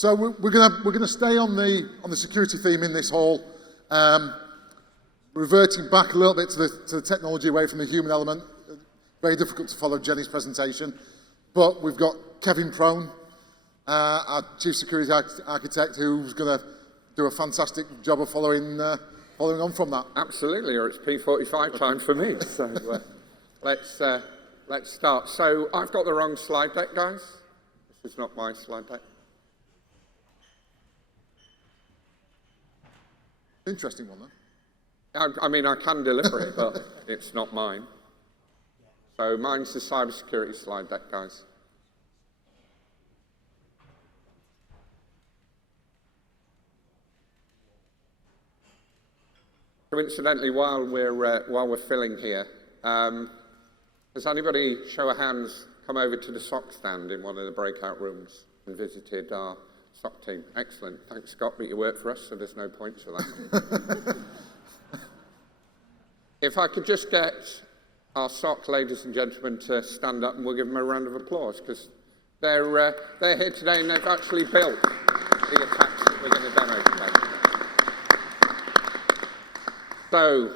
So we're gonna stay on the security theme in this hall, reverting back a little bit to the technology away from the human element. Very difficult to follow Jenny's presentation, but we've got Kevin Prone, our Chief Security Architect, who's going to do a fantastic job of following on from that. Absolutely, or it's P45 time for me. So let's start. So I've got the wrong slide deck, guys. This is not my slide deck. Interesting one, though. I mean, I can deliver it, but it's not mine. So mine's the cybersecurity slide deck, guys. Coincidentally, while we're filling here, has anybody, show of hands, come over to the SOC stand in one of the breakout rooms and visited our SOC team? Excellent. Thanks, Scott, but you work for us, so there's no points for that. If I could just get our SOC ladies and gentlemen to stand up, and we'll give them a round of applause, because they're here today and they've actually built the attacks that we're going to demo today. So,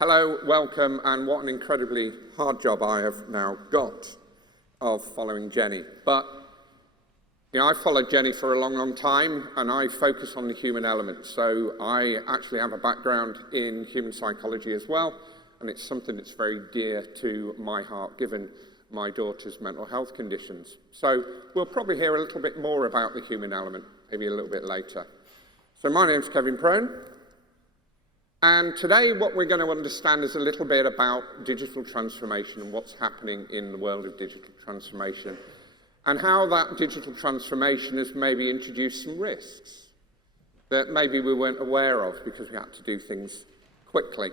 hello, welcome, and what an incredibly hard job I have now got of following Jenny. But, you know, I've followed Jenny for a long, long time, and I focus on the human element. So I actually have a background in human psychology as well, and it's something that's very dear to my heart, given my daughter's mental health conditions. So we'll probably hear a little bit more about the human element, maybe a little bit later. So my name's Kevin Prone, and today what we're going to understand is a little bit about digital transformation and what's happening in the world of digital transformation, and how that digital transformation has maybe introduced some risks that maybe we weren't aware of because we had to do things quickly.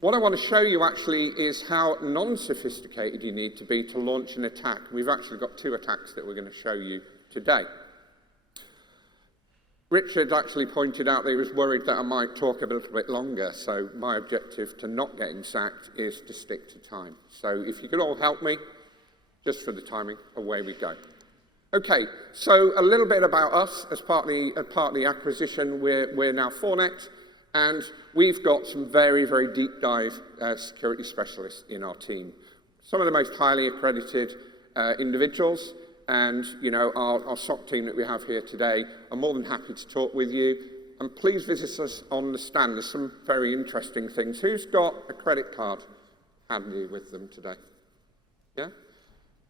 What I want to show you actually is how non-sophisticated you need to be to launch an attack. We've actually got two attacks that we're going to show you today. Richard actually pointed out that he was worried that I might talk a little bit longer, so my objective to not getting sacked is to stick to time. So if you could all help me, just for the timing, away we go. Okay, so a little bit about us as part of the acquisition. We're now FourNet, and we've got some very, very deep dive security specialists in our team. Some of the most highly accredited individuals, and you know, our SOC team that we have here today are more than happy to talk with you. And please visit us on the stand. There's some very interesting things. Who's got a credit card handy with them today? Yeah?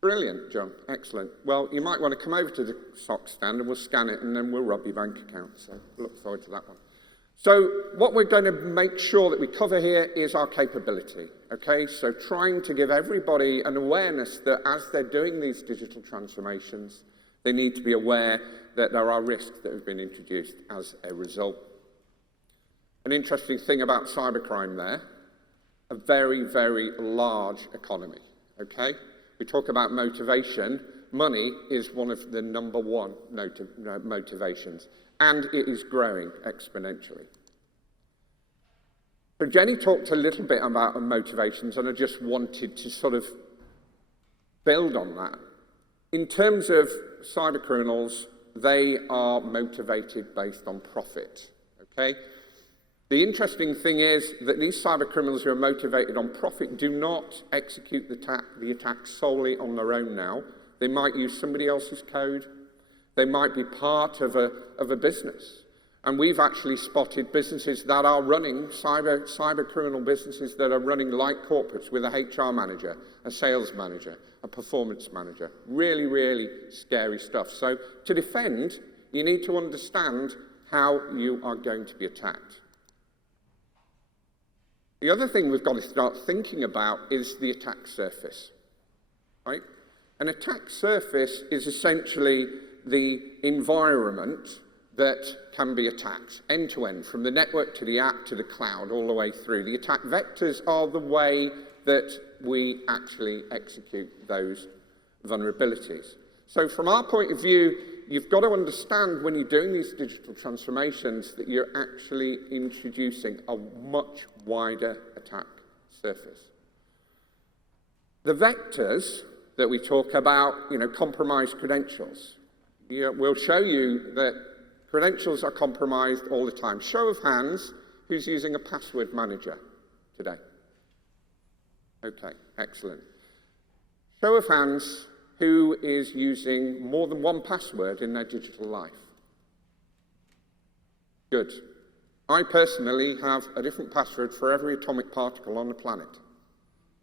Brilliant, John. Excellent. Well, you might want to come over to the SOC stand and we'll scan it and then we'll rob your bank account. So look forward to that one. So what we're going to make sure that we cover here is our capability, okay? So trying to give everybody an awareness that as they're doing these digital transformations, they need to be aware that there are risks that have been introduced as a result. An interesting thing about cybercrime there, a very, very large economy, okay? We talk about motivation. Money is one of the number one motivations, and it is growing exponentially. So Jenny talked a little bit about motivations, and I just wanted to sort of build on that. In terms of cyber criminals, they are motivated based on profit, okay? The interesting thing is that these cyber criminals who are motivated on profit do not execute the attack solely on their own now. They might use somebody else's code. They might be part of a business. And we've actually spotted businesses that are running, cyber criminal businesses that are running like corporates with a HR manager, a sales manager, a performance manager. Really, really scary stuff. So to defend, you need to understand how you are going to be attacked. The other thing we've got to start thinking about is the attack surface, right? An attack surface is essentially the environment that can be attacked end to end, from the network to the app to the cloud, all the way through. The attack vectors are the way that we actually execute those vulnerabilities. So from our point of view, you've got to understand when you're doing these digital transformations that you're actually introducing a much wider attack surface. The vectors that we talk about, you know, compromised credentials, we'll show you that credentials are compromised all the time. Show of hands, who's using a password manager today? Okay, excellent. Show of hands, who is using more than one password in their digital life? Good. I personally have a different password for every atomic particle on the planet.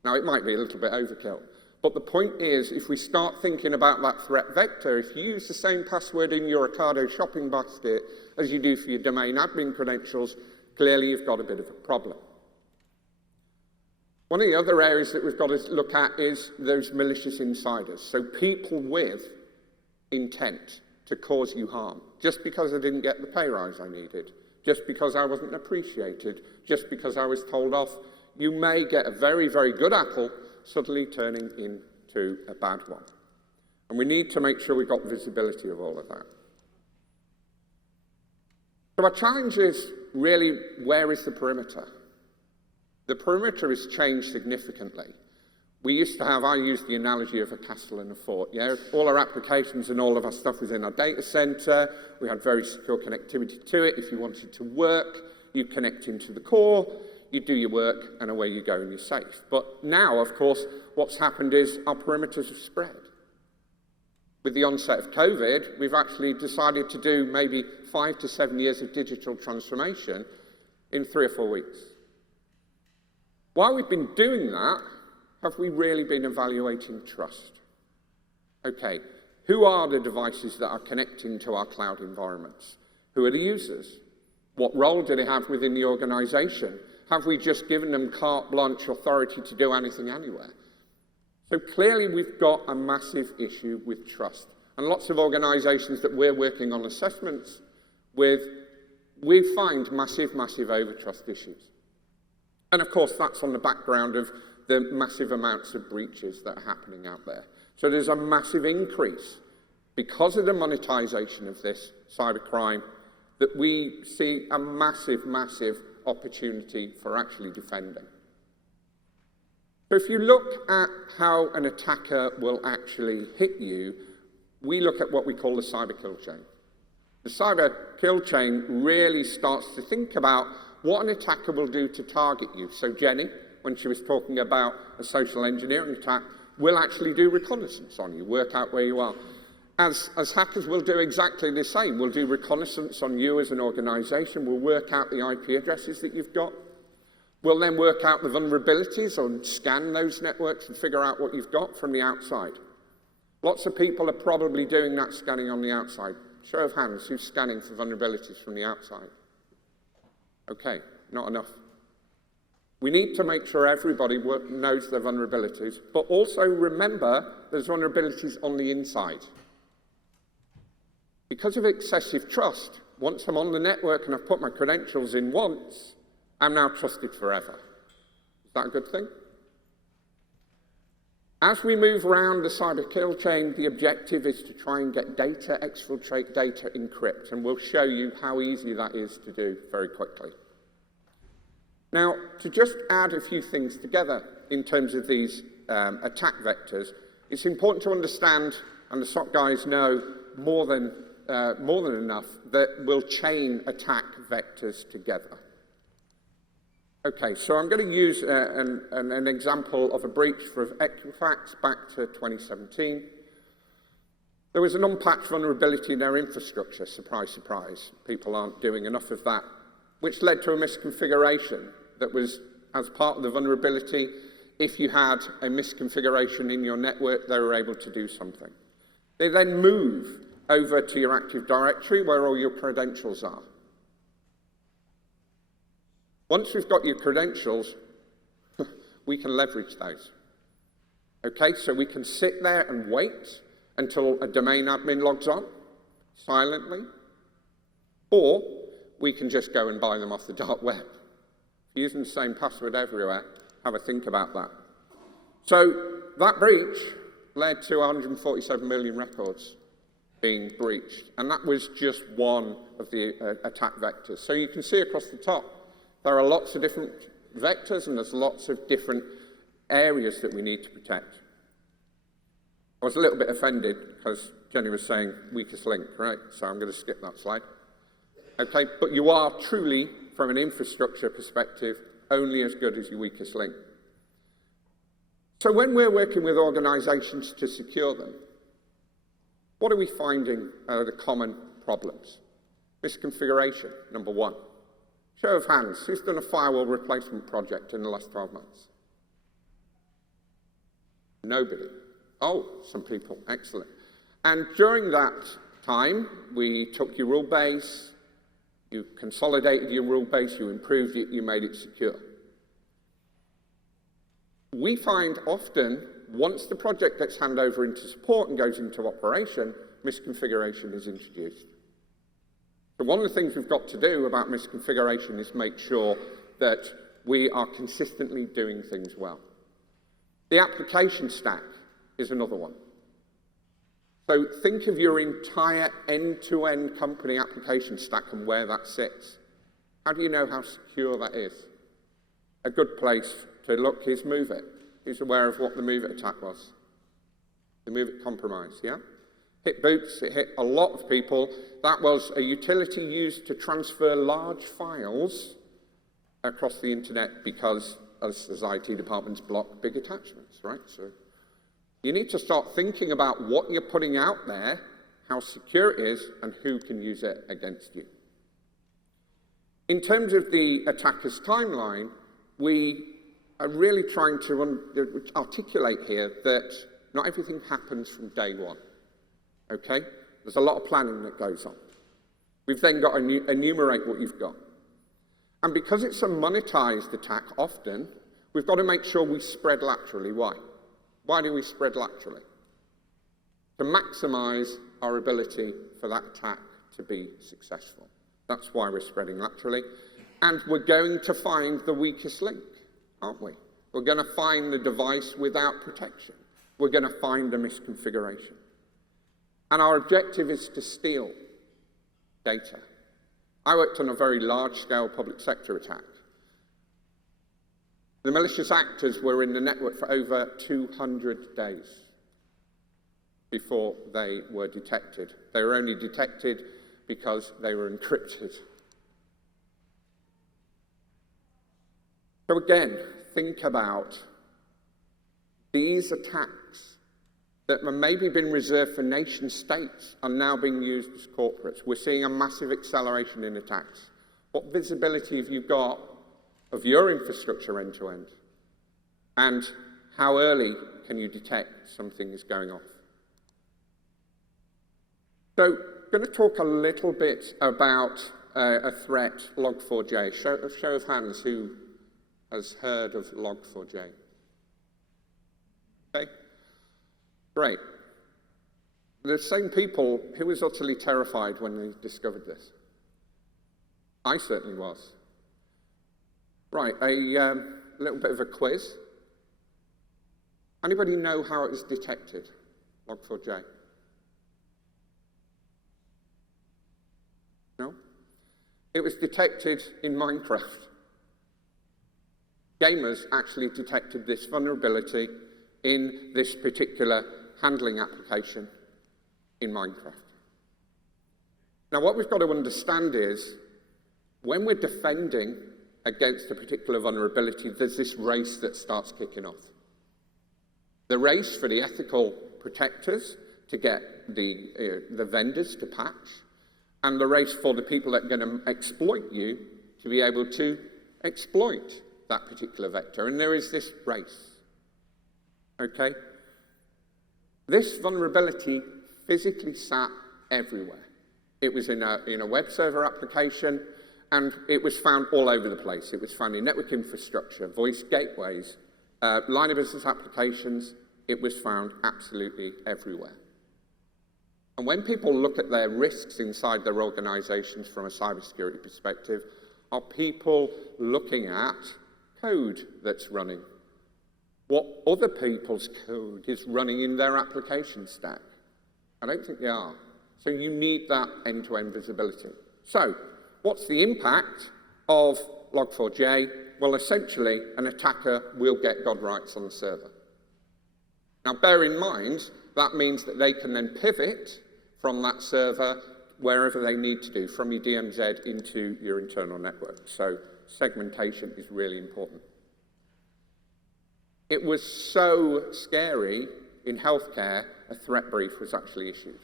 Now, it might be a little bit overkill, but the point is, if we start thinking about that threat vector, if you use the same password in your Ocado shopping basket as you do for your domain admin credentials, clearly you've got a bit of a problem. One of the other areas that we've got to look at is those malicious insiders. So people with intent to cause you harm. Just because I didn't get the pay rise I needed, just because I wasn't appreciated, just because I was told off, you may get a very, very good apple suddenly turning into a bad one. And we need to make sure we've got visibility of all of that. So our challenge is really, where is the perimeter? The perimeter has changed significantly. We used to have, I use the analogy of a castle and a fort. Yeah? All our applications and all of our stuff was in our data center. We had very secure connectivity to it. If you wanted to work, you connect into the core, you do your work, and away you go and you're safe. But now, of course, what's happened is our perimeters have spread. With the onset of COVID, we've actually decided to do maybe 5 to 7 years of digital transformation in 3 or 4 weeks. While we've been doing that, have we really been evaluating trust? Okay, who are the devices that are connecting to our cloud environments? Who are the users? What role do they have within the organization? Have we just given them carte blanche authority to do anything anywhere? So clearly we've got a massive issue with trust. And lots of organizations that we're working on assessments with, we find massive, massive overtrust issues. And of course, that's on the background of the massive amounts of breaches that are happening out there. So there's a massive increase because of the monetization of this cybercrime that we see a massive, massive opportunity for actually defending. So if you look at how an attacker will actually hit you, we look at what we call the cyber kill chain. The cyber kill chain really starts to think about what an attacker will do to target you. So Jenny, when she was talking about a social engineering attack, will actually do reconnaissance on you, work out where you are. As hackers will do exactly the same. We'll do reconnaissance on you as an organization. We'll work out the IP addresses that you've got. We'll then work out the vulnerabilities and scan those networks and figure out what you've got from the outside. Lots of people are probably doing that scanning on the outside. Show of hands, who's scanning for vulnerabilities from the outside? Okay, not enough. We need to make sure everybody knows their vulnerabilities, but also remember there's vulnerabilities on the inside. Because of excessive trust, once I'm on the network and I've put my credentials in once, I'm now trusted forever. Is that a good thing? As we move around the cyber kill chain, the objective is to try and get data, exfiltrate data, encrypt, and we'll show you how easy that is to do very quickly. Now, to just add a few things together in terms of these attack vectors, it's important to understand, and the SOC guys know more than enough, that we'll chain attack vectors together. Okay, so I'm going to use an example of a breach for Equifax back to 2017. There was an unpatched vulnerability in their infrastructure, surprise, surprise. People aren't doing enough of that, which led to a misconfiguration that was, as part of the vulnerability, if you had a misconfiguration in your network, they were able to do something. They then move over to your Active Directory where all your credentials are. Once we've got your credentials, we can leverage those. Okay, so we can sit there and wait until a domain admin logs on silently, or we can just go and buy them off the dark web. Using the same password everywhere, have a think about that. So that breach led to 147 million records being breached, and that was just one of the attack vectors. So you can see across the top, there are lots of different vectors and there's lots of different areas that we need to protect. I was a little bit offended because Jenny was saying weakest link, right? So I'm going to skip that slide. Okay, but you are truly, from an infrastructure perspective, only as good as your weakest link. So when we're working with organizations to secure them, what are we finding are the common problems? Misconfiguration, number one. Show of hands, who's done a firewall replacement project in the last 12 months? Nobody. Oh, some people, excellent. And during that time, we took your rule base, you consolidated your rule base, you improved it, you made it secure. We find often, once the project gets handed over into support and goes into operation, misconfiguration is introduced. So one of the things we've got to do about misconfiguration is make sure that we are consistently doing things well. The application stack is another one. So think of your entire end-to-end company application stack and where that sits. How do you know how secure that is? A good place to look is MoveIt. Who's aware of what the MoveIt attack was? The MoveIt compromise, yeah? Hit Boots, it hit a lot of people. That was a utility used to transfer large files across the internet because as IT departments block big attachments, right? So you need to start thinking about what you're putting out there, how secure it is, and who can use it against you. In terms of the attacker's timeline, we are really trying to articulate here that not everything happens from day one. Okay? There's a lot of planning that goes on. We've then got to enumerate what you've got. And because it's a monetized attack often, we've got to make sure we spread laterally. Why? Why do we spread laterally? To maximize our ability for that attack to be successful. That's why we're spreading laterally. And we're going to find the weakest link, aren't we? We're going to find the device without protection. We're going to find a misconfiguration. And our objective is to steal data. I worked on a very large-scale public sector attack. The malicious actors were in the network for over 200 days before they were detected. They were only detected because they were encrypted. So again, think about these attacks that have maybe been reserved for nation states are now being used as corporates. We're seeing a massive acceleration in attacks. What visibility have you got of your infrastructure end to end? And how early can you detect something is going off? So I'm going to talk a little bit about a threat, Log4j. Show of hands who has heard of Log4j. Okay, great. The same people who was utterly terrified when they discovered this. I certainly was. Right, a little bit of a quiz. Anybody know how it was detected, Log4j? No? It was detected in Minecraft. Gamers actually detected this vulnerability in this particular handling application in Minecraft. Now, what we've got to understand is when we're defending against a particular vulnerability, there's this race that starts kicking off. The race for the ethical protectors to get the vendors to patch, and the race for the people that are going to exploit you to be able to exploit that particular vector. And there is this race. Okay? This vulnerability physically sat everywhere. It was in a web server application, and it was found all over the place. It was found in network infrastructure, voice gateways, line of business applications. It was found absolutely everywhere. And when people look at their risks inside their organizations from a cybersecurity perspective, are people looking at code that's running? What other people's code is running in their application stack? I don't think they are. So you need that end-to-end visibility. So what's the impact of Log4j? Well, essentially, an attacker will get God rights on the server. Now, bear in mind, That means that they can then pivot from that server wherever they need to do, from your DMZ into your internal network. So segmentation is really important. It was so scary in healthcare, a threat brief was actually issued.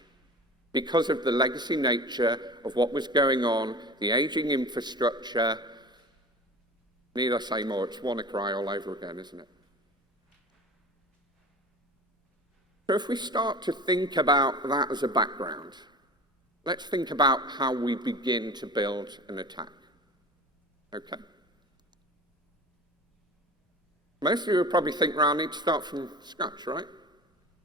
Because of the legacy nature of what was going on, the aging infrastructure, need I say more? It's WannaCry all over again, isn't it? So if we start to think about that as a background, let's think about how we begin to build an attack. Okay? Most of you will probably think, well, I need to start from scratch, right?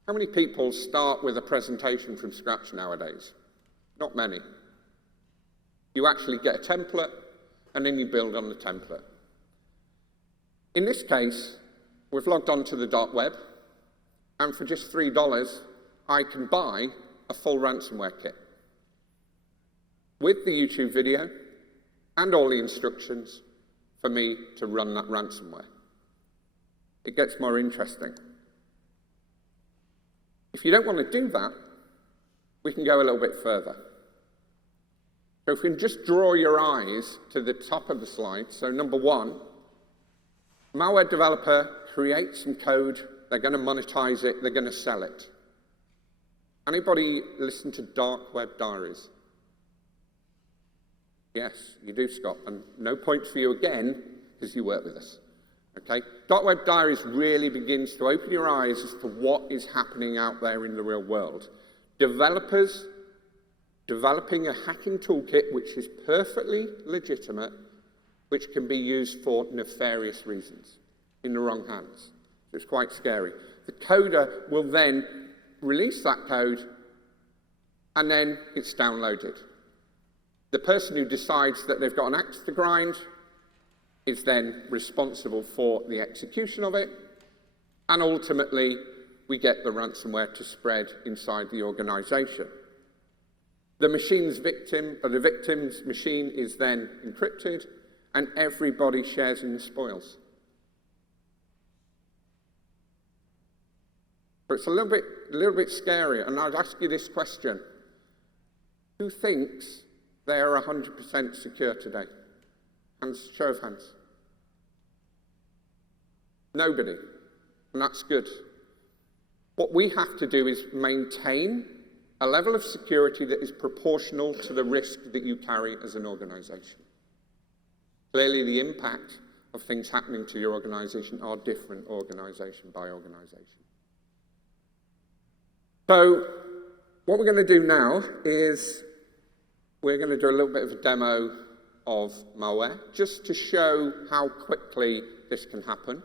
How many people start with a presentation from scratch nowadays? Not many. You actually get a template, and then you build on the template. In this case, we've logged onto the dark web, and for just $3, I can buy a full ransomware kit with the YouTube video and all the instructions for me to run that ransomware. It gets more interesting. If you don't want to do that, we can go a little bit further. So if we can just draw your eyes to the top of the slide. So number one, malware developer creates some code, they're going to monetize it, they're going to sell it. Anybody listen to Dark Web Diaries? Yes, you do, Scott, and no points for you again, because you work with us. Okay? Dark Web Diaries really begins to open your eyes as to what is happening out there in the real world. Developers developing a hacking toolkit which is perfectly legitimate, which can be used for nefarious reasons in the wrong hands. So it's quite scary. The coder will then release that code, and then it's downloaded. The person who decides that they've got an axe to grind is then responsible for the execution of it, and ultimately we get the ransomware to spread inside the organization. The victim's machine is then encrypted, and everybody shares in the spoils. So it's a little bit scary, and I'd ask you this question. Who thinks they are 100% secure today? Hands, show of hands. Nobody, and that's good. What we have to do is maintain a level of security that is proportional to the risk that you carry as an organization. Clearly, the impact of things happening to your organization are different organization by organization. So, what we're going to do now is we're going to do a little bit of a demo of malware, just to show how quickly this can happen.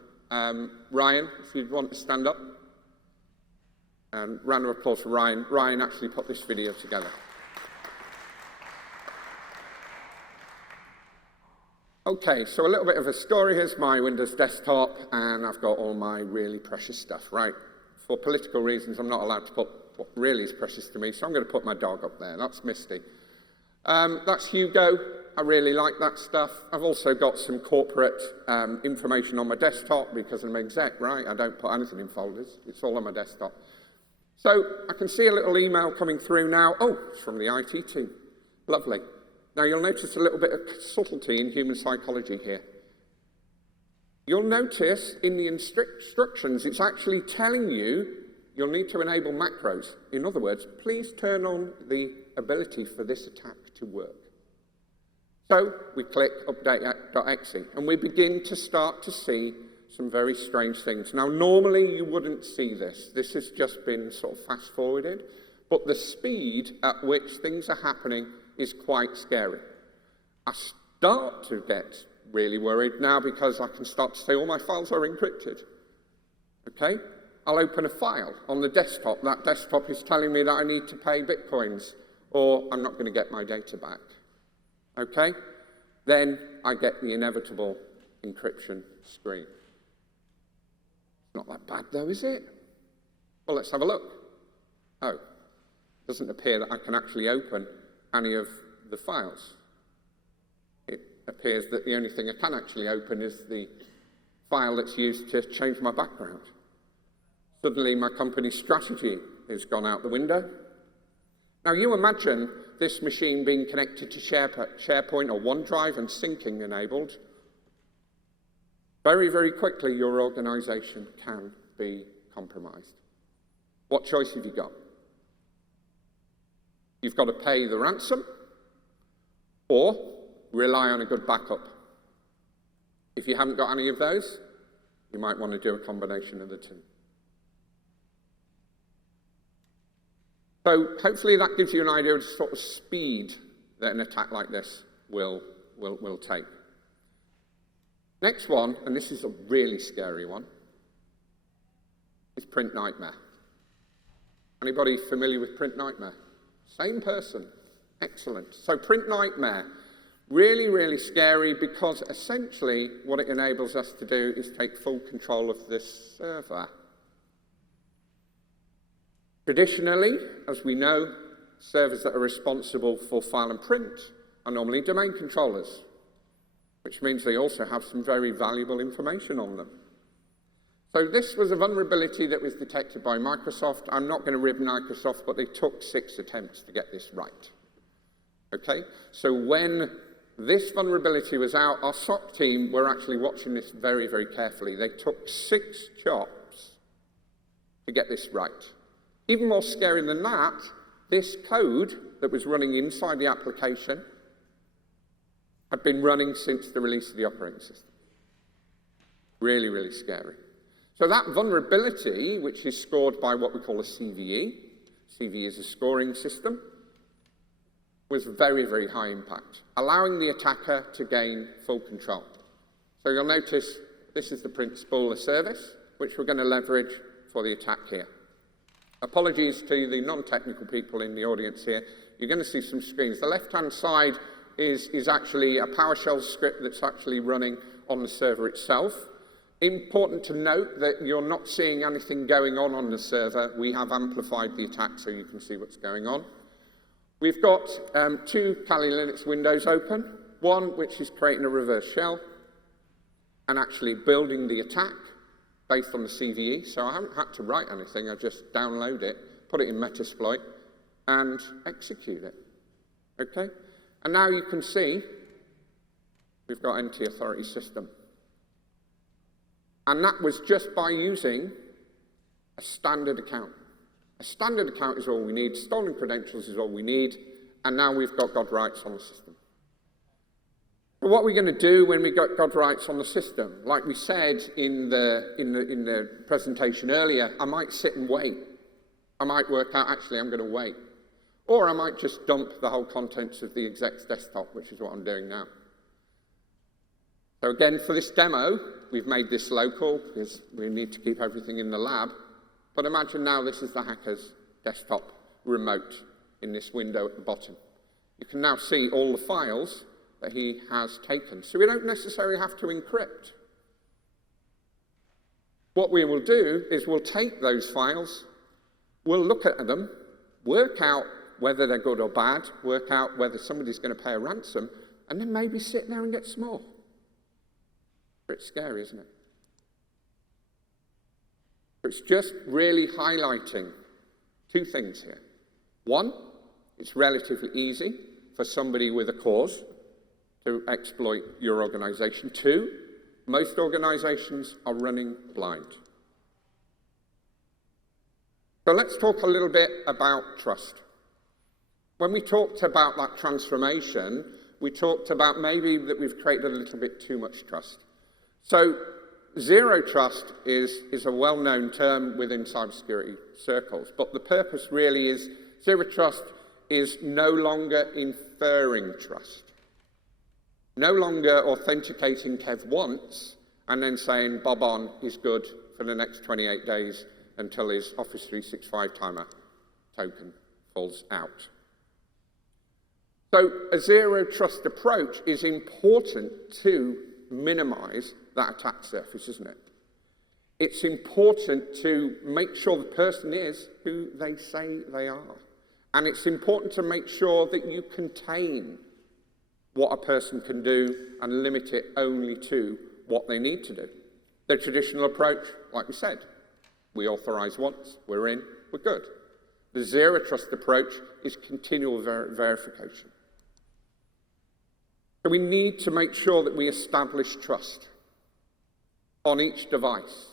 Ryan, if you'd want to stand up. Round of applause for Ryan. Ryan actually put this video together. Okay, so a little bit of a story. Here's my Windows desktop, and I've got all my really precious stuff, right? For political reasons, I'm not allowed to put what really is precious to me, so I'm going to put my dog up there. That's Misty. That's Hugo. I really like that stuff. I've also got some corporate information on my desktop because I'm an exec, right? I don't put anything in folders. It's all on my desktop. So I can see a little email coming through now. Oh, it's from the IT team. Lovely. Now you'll notice a little bit of subtlety in human psychology here. You'll notice in the instructions, it's actually telling you you'll need to enable macros. In other words, please turn on the ability for this attack to work. So we click update.exe, and we begin to start to see some very strange things. Now, normally you wouldn't see this. This has just been sort of fast-forwarded, but the speed at which things are happening is quite scary. I start to get really worried now because I can start to say all my files are encrypted. Okay? I'll open a file on the desktop. That desktop is telling me that I need to pay bitcoins, or I'm not going to get my data back. Okay? Then I get the inevitable encryption screen. Not that bad though, is it? Well, let's have a look. Oh, it doesn't appear that I can actually open any of the files. It appears that the only thing I can actually open is the file that's used to change my background. Suddenly my company's strategy has gone out the window. Now you imagine this machine being connected to SharePoint or OneDrive and syncing enabled. Very, very quickly your organization can be compromised. What choice have you got? You've got to pay the ransom or rely on a good backup. If you haven't got any of those, you might want to do a combination of the two. So hopefully that gives you an idea of the sort of speed that an attack like this will take. Next one, and this is a really scary one, is Print Nightmare. Anybody familiar with Print Nightmare? Same person. Excellent. So Print Nightmare, really, really scary because essentially what it enables us to do is take full control of this server. Traditionally, as we know, servers that are responsible for file and print are normally domain controllers, which means they also have some very valuable information on them. So this was a vulnerability that was detected by Microsoft. I'm not going to rib Microsoft, but they took 6 attempts to get this right. Okay? So when this vulnerability was out, our SOC team were actually watching this very, very carefully. They took 6 chops to get this right. Even more scary than that, this code that was running inside the application had been running since the release of the operating system. Really, really scary. So that vulnerability, which is scored by what we call a CVE, CVE is a scoring system, was very, very high impact, allowing the attacker to gain full control. So you'll notice this is the print spooler service, which we're going to leverage for the attack here. Apologies to the non-technical people in the audience here. You're going to see some screens. The left-hand side is actually a PowerShell script that's actually running on the server itself. Important to note that you're not seeing anything going on the server. We have amplified the attack so you can see what's going on. We've got 2 Kali Linux windows open, one which is creating a reverse shell and actually building the attack based on the CVE. So I haven't had to write anything. I just download it, put it in Metasploit, and execute it. Okay? And now you can see we've got NT Authority System. And that was just by using a standard account. A standard account is all we need. Stolen credentials is all we need. And now we've got God rights on the system. But what are we going to do when we got God rights on the system? Like we said in the presentation earlier, I might sit and wait. I might work out, actually, I'm going to wait. Or I might just dump the whole contents of the exec's desktop, which is what I'm doing now. So again, for this demo, we've made this local because we need to keep everything in the lab. But imagine now this is the hacker's desktop remote in this window at the bottom. You can now see all the files that he has taken. So we don't necessarily have to encrypt. What we will do is we'll take those files, we'll look at them, work out whether they're good or bad, work out whether somebody's going to pay a ransom, and then maybe sit there and get some more. It's scary, isn't it? It's just really highlighting 2 things here. One, it's relatively easy for somebody with a cause to exploit your organization. 2, most organizations are running blind. So let's talk a little bit about trust. When we talked about that transformation, we talked about maybe that we've created a little bit too much trust. So zero trust is a well-known term within cybersecurity circles, but the purpose really is zero trust is no longer inferring trust. No longer authenticating Kev once and then saying Bob on is good for the next 28 days until his Office 365 timer token falls out. So a zero trust approach is important to minimize that attack surface, isn't it? It's important to make sure the person is who they say they are. And it's important to make sure that you contain what a person can do and limit it only to what they need to do. The traditional approach, like we said, we authorize once, we're in, we're good. The zero trust approach is continual verification. So we need to make sure that we establish trust on each device.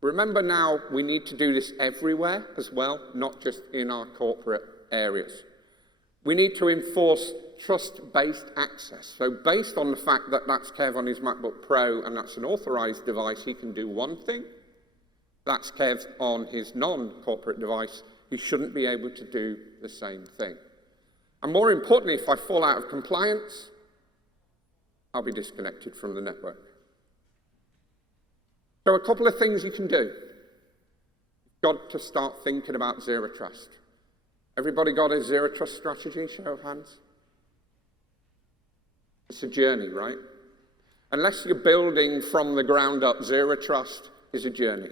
Remember now, we need to do this everywhere as well, not just in our corporate areas. We need to enforce trust-based access. So based on the fact that that's Kev on his MacBook Pro and that's an authorized device, he can do one thing. That's Kev on his non-corporate device. He shouldn't be able to do the same thing. And more importantly, if I fall out of compliance, I'll be disconnected from the network. So a couple of things you can do. You've got to start thinking about zero trust. Everybody got a zero trust strategy? Show of hands. It's a journey, right? Unless you're building from the ground up, zero trust is a journey.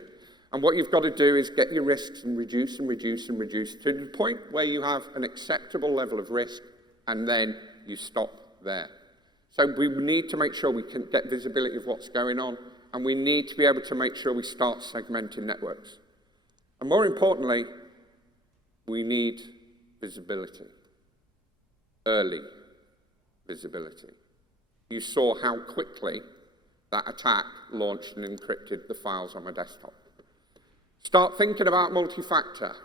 And what you've got to do is get your risks and reduce and reduce and reduce to the point where you have an acceptable level of risk, and then you stop there. So we need to make sure we can get visibility of what's going on, and we need to be able to make sure we start segmenting networks. And more importantly, we need visibility, early visibility. You saw how quickly that attack launched and encrypted the files on my desktop. Start thinking about multi-factor.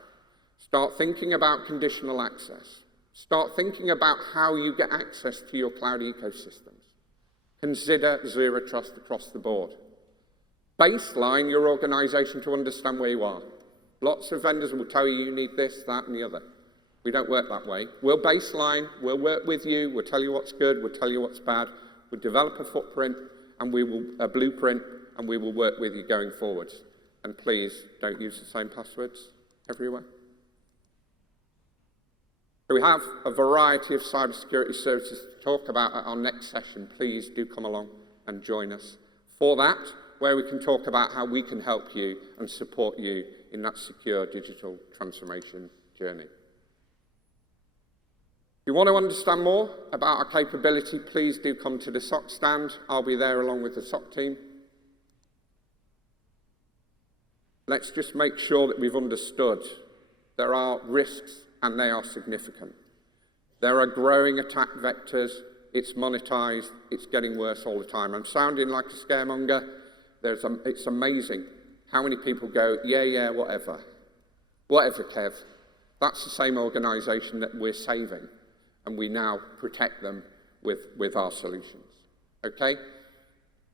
Start thinking about conditional access. Start thinking about how you get access to your cloud ecosystems. Consider zero trust across the board. Baseline your organization to understand where you are. Lots of vendors will tell you you need this, that, and the other. We don't work that way. We'll baseline, we'll work with you, we'll tell you what's good, we'll tell you what's bad, we'll develop a footprint, and a blueprint, and we will work with you going forwards. And please, don't use the same passwords everywhere. So we have a variety of cybersecurity services to talk about at our next session. Please do come along and join us for that, where we can talk about how we can help you and support you in that secure digital transformation journey. If you want to understand more about our capability, please do come to the SOC stand. I'll be there along with the SOC team. Let's just make sure that we've understood there are risks and they are significant. There are growing attack vectors, it's monetized, it's getting worse all the time. I'm sounding like a scaremonger. It's amazing how many people go, yeah, whatever. Whatever, Kev. That's the same organization that we're saving, and we now protect them with our solutions. Okay?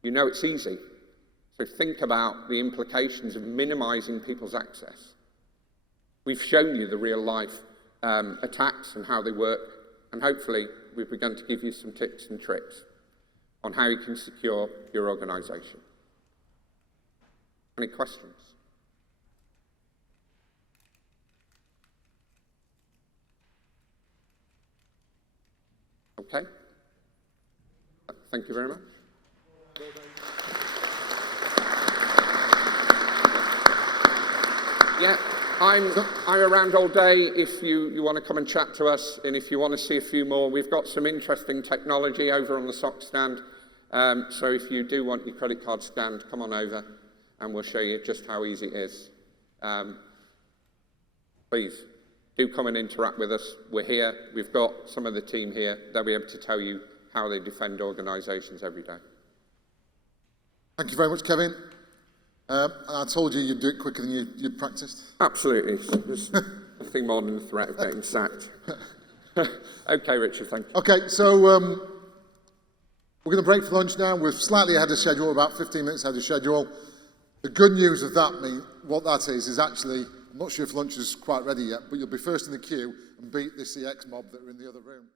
You know it's easy. So think about the implications of minimizing people's access. We've shown you the real life attacks and how they work, and hopefully we've begun to give you some tips and tricks on how you can secure your organization. Any questions? Okay. Thank you very much. Yeah, I'm around all day if you want to come and chat to us, and if you want to see a few more. We've got some interesting technology over on the SOC stand, so if you do want your credit card scanned, come on over and we'll show you just how easy it is. Please, do come and interact with us. We're here. We've got some of the team here. They'll be able to tell you how they defend organizations every day. Thank you very much, Kevin. And I told you you'd do it quicker than you'd practiced. Absolutely. There's nothing more than the threat of getting sacked. Okay, Richard, thank you. Okay, so we're going to break for lunch now. We're slightly ahead of schedule, about 15 minutes ahead of schedule. The good news of that, what that is actually, I'm not sure if lunch is quite ready yet, but you'll be first in the queue and beat the CX mob that are in the other room.